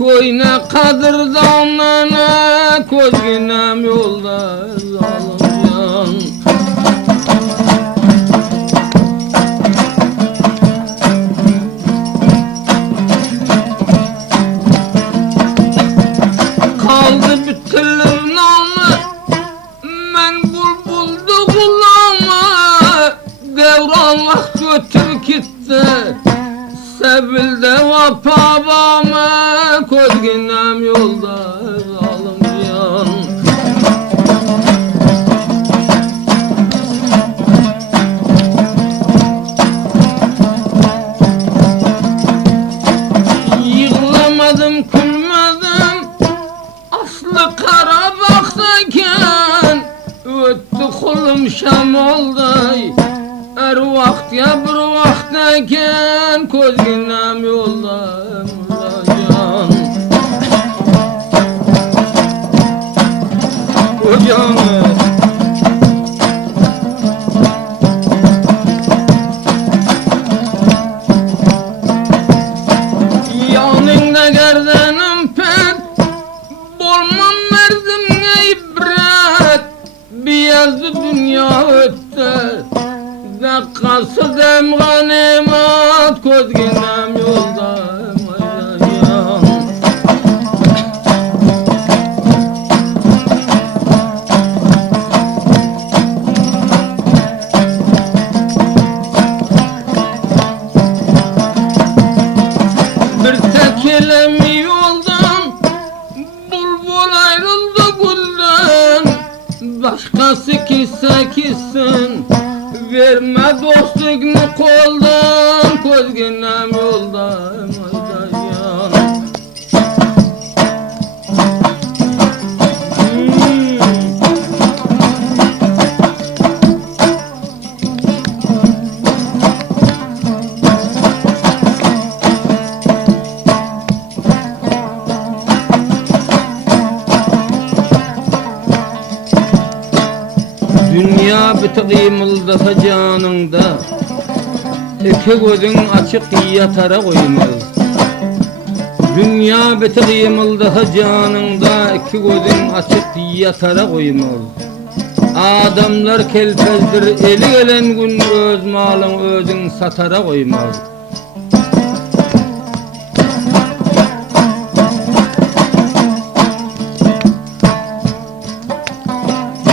Koyna kadırdanana kozginem yolda zalim can. Kaldı bitilir namı men bulbuldu kulağıma, devranlık götür gitti sevilde vapabama, kozginem yolda zalim can. Yıklamadım külmedim aslı Karabağ'dayken, öttü kulum şam olday her vakt ya bir vaktdayken, kozginem yolda can. Hocamı yanında gerdenim pek bolmam merdimne ibret, bir yazdı dünya öttü dakikası dem ganimet, kozginem yolda can. Bir tek elemi yoldan bulbul ayrıldı gülden, başkası kisse kissin verme dostluğunu koldan, kozginem yolda can. Dünya biti mıldasa canında, iki gözün açık yatara koymaz. Dünya biti mıldasa canında, iki gözün açık yatara koymaz. Adamlar kelpezdir, eli gelen gün öz malın özün satara koymaz.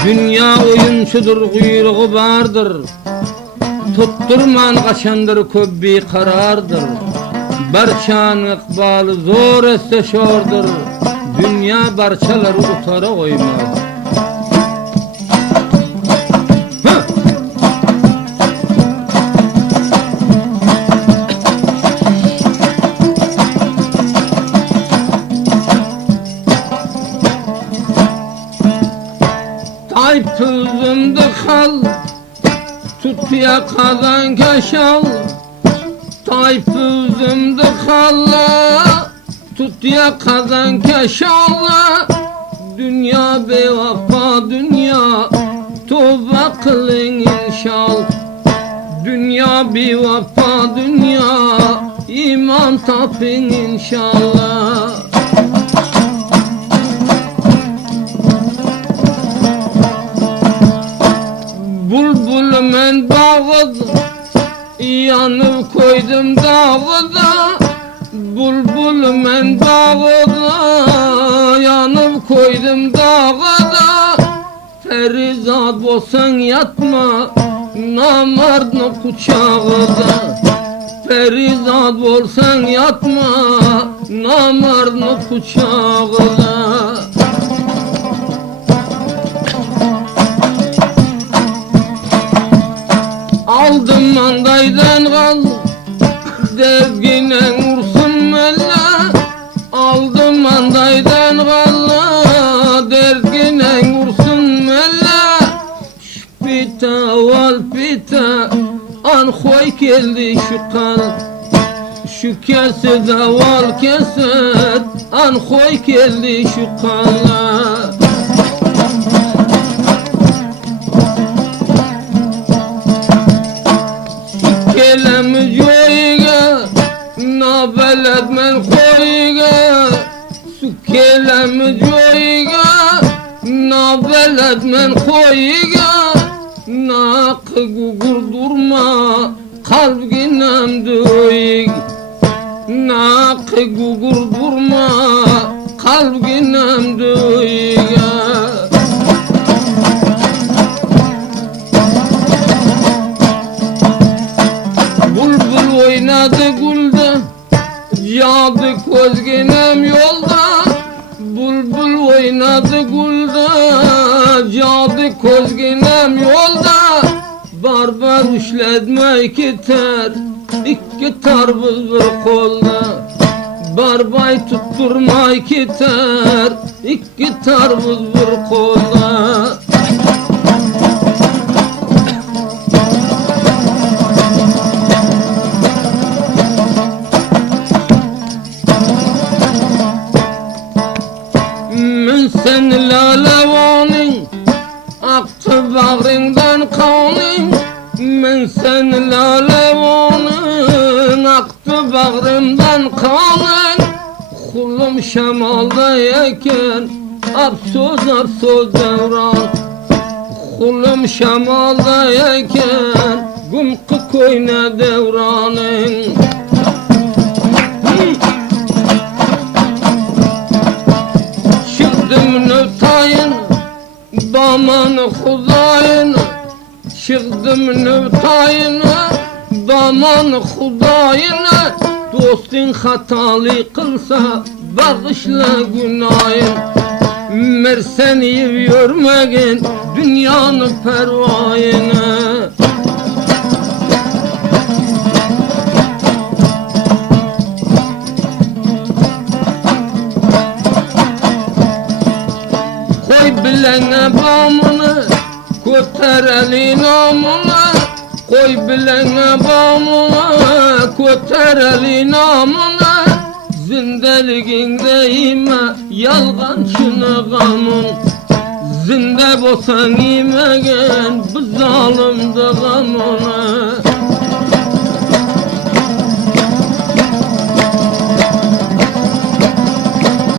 Dünya oyunçudur, kuyruğu vardır, tutturman kaçandır, köbbi karardır. Barçanın ikbalı zor esteşordur, dünya barçaları utara koymaz. Ay tuzumdu kal, tut ya kazan kaşal. Tay tuzumdu kalla, tut ya kazan kaşal. Dünya bevafa dünya, tövbe kılın inşal. Dünya bevafa dünya, iman tapın inşallah. Bulbul men bağıda, yanıp koydum dağıda. Bulbul men bağıda, yanıp koydum dağıda. Ferizat bolsan yatma, namardın kucağıda. Ferizat bolsan yatma, namardın kucağıda. Aldım mandaydan kal, devginen vursun mella. Aldım mandaydan kal, devginen vursun mella. Pita val pita, an koy geldi şu kal. Şu kese daval keset, an koy geldi şu kal. Kelemiz yoyga, na beled men koyga. kelemi joyga, na beled men koyga, na gugurdurma kalbginem döyg, na gugurdurma kalbginem döyga. Bulbul oynadı gulda, yağdı kozginem yolda. Bulbul oynadı gulda, yağdı kozginem yolda. Barbar üşledme iki tarbız bir kolda. Barbay tutturma iki tarbız bir kolda. Men sen lalevanin, aktı bağrından kanin. Men sen lalevanin, aktı bağrımdan kanin. Kulum şemalda yeken, afsoz devran. Kulum şemalda yeken, gumkı koyna devranın. Çıktım nötayın, damanı Hudayın. Çıktım nötayın, damanı Hudayın. Dostun hatalı kılsa bağışla günahın. Mersen yürümegin dünyanın pervayını. Koy bilene bağımını, köter eli namını. Koy bilene bağımını, köter eli namını. Zindeligindeyime yalgancını gamın. Zinde bolsan yemegen bu zalimde gamını.